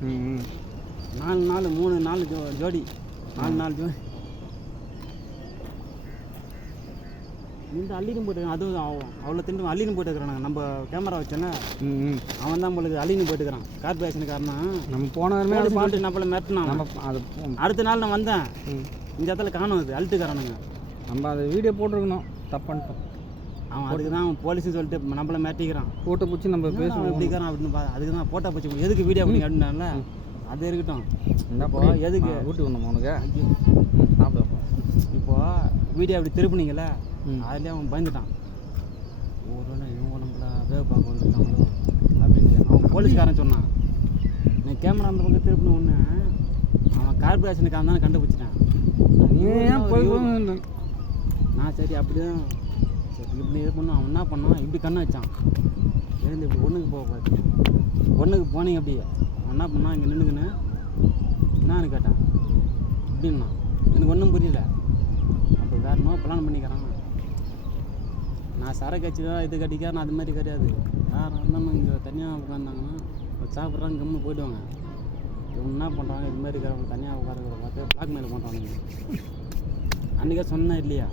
4 நாள் 3 நாள் ஜோடி 4 நாள் ஜோடி இந்த அள்ளின்னு போட்டுருக்கான். அதுவும் அவ்வளோ திண்டு அள்ளின்னு போட்டுக்கிறான். நம்ம கேமரா வச்சோன்னா அவன் தான் நம்மளுக்கு அள்ளின்னு போட்டுக்கிறான். கார்பரேஷனுக்காரனா நம்ம போனதுமே அது பாட்டு நம்மளை மிரட்டினான். அது அடுத்த நாள் நான் வந்தேன், இந்த இடத்துல காணும் அது அழுட்டுக்காரனுங்க. நம்ம அதை வீடியோ போட்டிருக்கணும், தப்புன்ட்டோம். அவன் அதுக்கு தான் போலீஸ்னு சொல்லிட்டு நம்மளை மிரட்டிக்கிறான். போட்டோ பிடிச்சி நம்ம பேசுவோம் எப்படிக்கிறான் அப்படின்னு அதுக்கு தான் போட்டோ பிடிச்சி எதுக்கு வீடியோ பண்ணி அப்படின்னால அது இருக்கட்டும். என்னப்போ எதுக்கு ஊட்டி ஒன்று உனக்கு சாப்பிட இப்போது வீடியோ அப்படி திருப்பினீங்களே அதுலேயே அவன் பயந்துட்டான். ஒருவேளை இவங்க நம்மள வேவ பார்க்க வந்துட்டாங்களோ அப்படின்னு அவன் போலீஸ்காரன் சொன்னான். நீ கேமரா அந்த பக்கம் திருப்பின ஒன்று அவன் கார்பரேஷனுக்கு அவன் தானே கண்டுபிடிச்சிட்டான். நான் சரி அப்படிதான் சரி இப்படி இது பண்ணான். அவன் என்ன பண்ணான், இப்படி கண்ணை வச்சான். எழுந்து இப்படி ஒன்றுக்கு போகக்கூடாது, ஒன்றுக்கு போனீங்க அப்படியே. அவன் என்ன பண்ணான், இங்கே நின்றுக்குன்னு என்னான்னு கேட்டான். இப்படின்னா எனக்கு ஒன்றும் புரியல. அப்போ வேறு நோ பிளான் பண்ணிக்கிறான். நான் சரக்கு கட்சி தான் இது கட்டிக்கார, நான் அது மாதிரி கிடையாது. யார் நம்ம இங்கே தனியாக உட்காந்தாங்கன்னா சாப்பிட்றாங்க கம்முன்னு போய்டுவாங்க. இவங்க என்ன பண்ணுறாங்க, இது மாதிரி இருக்கிறவங்க தனியாக உட்கார பார்த்து பிளாக் மெயில் பண்ணுறாங்க. அன்றைக்கே சொன்னேன் இல்லையா.